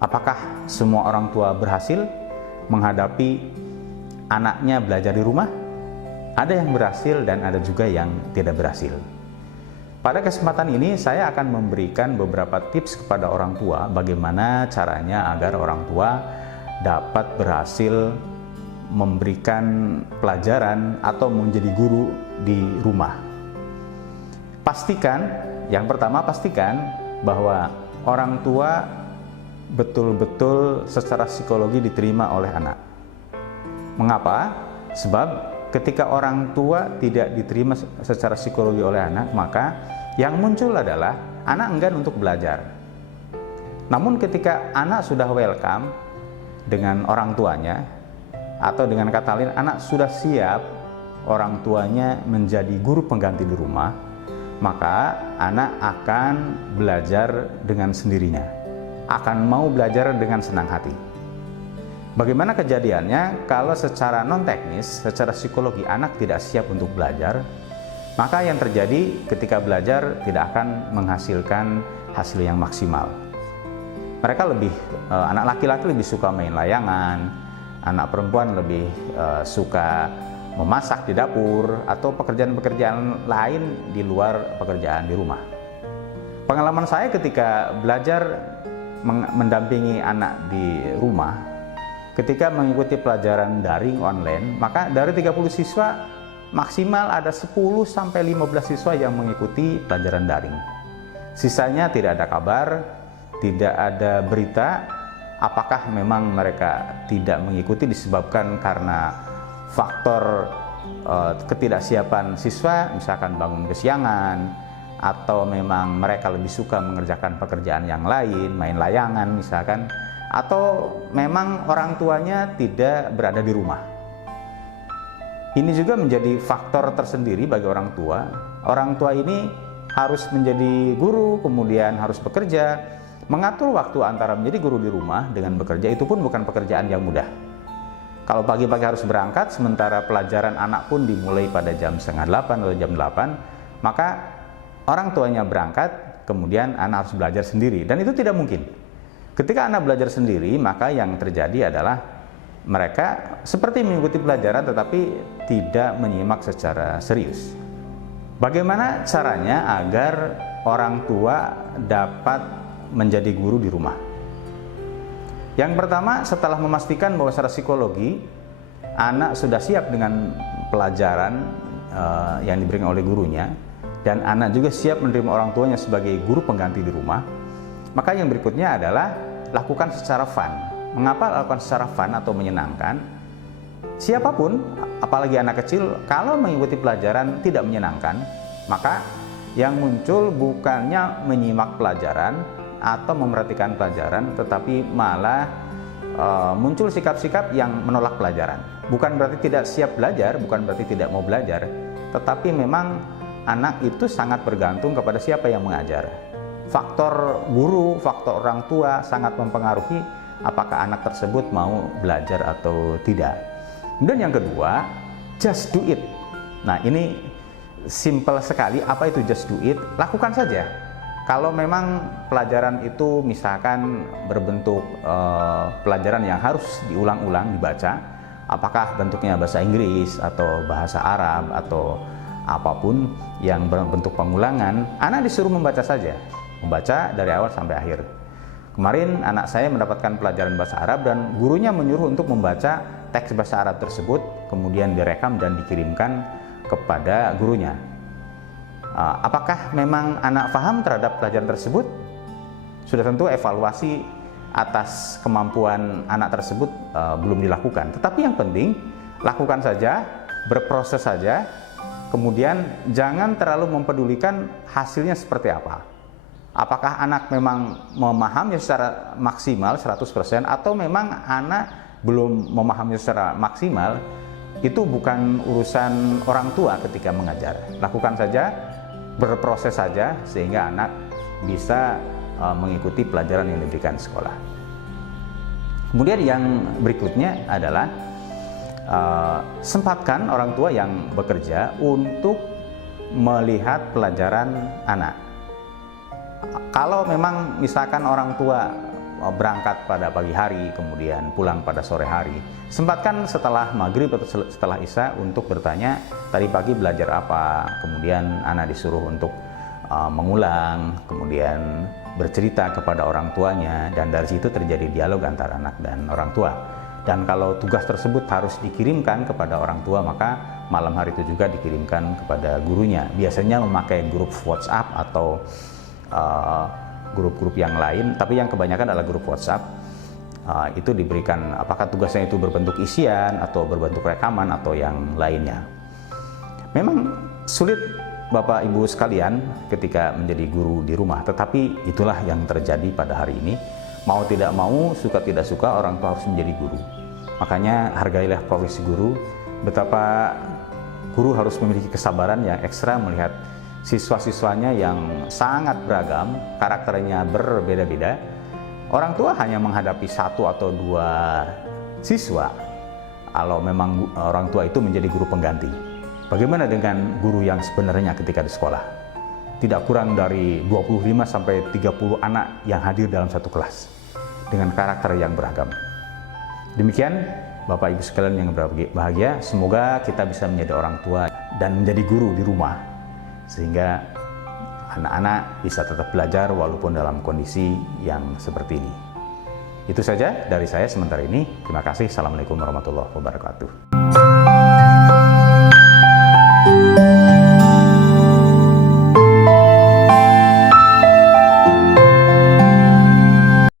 Apakah semua orang tua berhasil menghadapi anaknya belajar di rumah? Ada yang berhasil dan ada juga yang tidak berhasil. Pada kesempatan ini saya akan memberikan beberapa tips kepada orang tua bagaimana caranya agar orang tua dapat berhasil memberikan pelajaran atau menjadi guru di rumah. Yang pertama pastikan bahwa orang tua betul-betul secara psikologi diterima oleh anak. Mengapa? Sebab ketika orang tua tidak diterima secara psikologi oleh anak, maka yang muncul adalah anak enggan untuk belajar. Namun ketika anak sudah welcome dengan orang tuanya, atau dengan kata lain anak sudah siap orang tuanya menjadi guru pengganti di rumah, maka anak akan belajar dengan sendirinya, akan mau belajar dengan senang hati. Bagaimana kejadiannya kalau secara non-teknis, secara psikologi anak tidak siap untuk belajar, maka yang terjadi ketika belajar tidak akan menghasilkan hasil yang maksimal. Mereka anak laki-laki lebih suka main layangan, anak perempuan lebih suka memasak di dapur atau pekerjaan-pekerjaan lain di luar pekerjaan di rumah. Pengalaman saya ketika belajar mendampingi anak di rumah, ketika mengikuti pelajaran daring online, maka dari 30 siswa maksimal ada 10-15 siswa yang mengikuti pelajaran daring. Sisanya tidak ada kabar, tidak ada berita apakah memang mereka tidak mengikuti disebabkan karena faktor ketidaksiapan siswa, misalkan bangun kesiangan, atau memang mereka lebih suka mengerjakan pekerjaan yang lain, main layangan misalkan, atau memang orang tuanya tidak berada di rumah. Ini juga menjadi faktor tersendiri bagi orang tua. Orang tua ini harus menjadi guru, kemudian harus bekerja. Mengatur waktu antara menjadi guru di rumah dengan bekerja itu pun bukan pekerjaan yang mudah. Kalau pagi-pagi harus berangkat, sementara pelajaran anak pun dimulai pada jam 7:30 atau jam 8, maka orang tuanya berangkat, kemudian anak harus belajar sendiri, dan itu tidak mungkin. Ketika anak belajar sendiri, maka yang terjadi adalah mereka seperti mengikuti pelajaran tetapi tidak menyimak secara serius. Bagaimana caranya agar orang tua dapat menjadi guru di rumah? Yang pertama, setelah memastikan bahwa secara psikologi anak sudah siap dengan pelajaran yang diberikan oleh gurunya, dan anak juga siap menerima orang tuanya sebagai guru pengganti di rumah, maka yang berikutnya adalah lakukan secara fun. Mengapa lakukan secara fun atau menyenangkan? Siapapun, apalagi anak kecil, kalau mengikuti pelajaran tidak menyenangkan, maka yang muncul bukannya menyimak pelajaran atau memperhatikan pelajaran, tetapi malah muncul sikap-sikap yang menolak pelajaran. Bukan berarti tidak siap belajar, bukan berarti tidak mau belajar, tetapi memang anak itu sangat bergantung kepada siapa yang mengajar. Faktor guru, faktor orang tua sangat mempengaruhi apakah anak tersebut mau belajar atau tidak. Kemudian yang kedua, just do it. Nah, ini simple sekali. Apa itu just do it? Lakukan saja. Kalau memang pelajaran itu misalkan berbentuk pelajaran yang harus diulang-ulang dibaca, apakah bentuknya bahasa Inggris atau bahasa Arab atau apapun yang berbentuk pengulangan, anak disuruh membaca saja, membaca dari awal sampai akhir. Kemarin anak saya mendapatkan pelajaran bahasa Arab dan gurunya menyuruh untuk membaca teks bahasa Arab tersebut, kemudian direkam dan dikirimkan kepada gurunya. Apakah memang anak paham terhadap pelajaran tersebut? Sudah tentu evaluasi atas kemampuan anak tersebut belum dilakukan. Tetapi yang penting, lakukan saja, berproses saja, kemudian jangan terlalu mempedulikan hasilnya seperti apa. Apakah anak memang memahami secara maksimal 100% atau memang anak belum memahami secara maksimal? Itu bukan urusan orang tua ketika mengajar. Lakukan saja, berproses saja sehingga anak bisa mengikuti pelajaran yang diberikan sekolah. Kemudian yang berikutnya adalah sempatkan orang tua yang bekerja untuk melihat pelajaran anak. Kalau memang misalkan orang tua berangkat pada pagi hari, kemudian pulang pada sore hari, sempatkan setelah maghrib atau setelah isya untuk bertanya, tadi pagi belajar apa, kemudian anak disuruh untuk mengulang, kemudian bercerita kepada orang tuanya, dan dari situ terjadi dialog antara anak dan orang tua. Dan kalau tugas tersebut harus dikirimkan kepada orang tua, maka malam hari itu juga dikirimkan kepada gurunya. Biasanya memakai grup WhatsApp atau grup-grup yang lain, tapi yang kebanyakan adalah grup WhatsApp. Itu diberikan, apakah tugasnya itu berbentuk isian atau berbentuk rekaman atau yang lainnya. Memang sulit Bapak Ibu sekalian ketika menjadi guru di rumah, tetapi itulah yang terjadi pada hari ini. Mau tidak mau, suka tidak suka, orang tua harus menjadi guru. Makanya hargailah profesi guru. Betapa guru harus memiliki kesabaran yang ekstra melihat siswa-siswanya yang sangat beragam, karakternya berbeda-beda. Orang tua hanya menghadapi 1 atau 2 siswa kalau memang orang tua itu menjadi guru pengganti. Bagaimana dengan guru yang sebenarnya ketika di sekolah? Tidak kurang dari 25 sampai 30 anak yang hadir dalam satu kelas dengan karakter yang beragam. Demikian Bapak Ibu sekalian yang berbahagia, semoga kita bisa menjadi orang tua dan menjadi guru di rumah, sehingga anak-anak bisa tetap belajar walaupun dalam kondisi yang seperti ini. Itu saja dari saya sementara ini. Terima kasih. Assalamualaikum warahmatullahi wabarakatuh.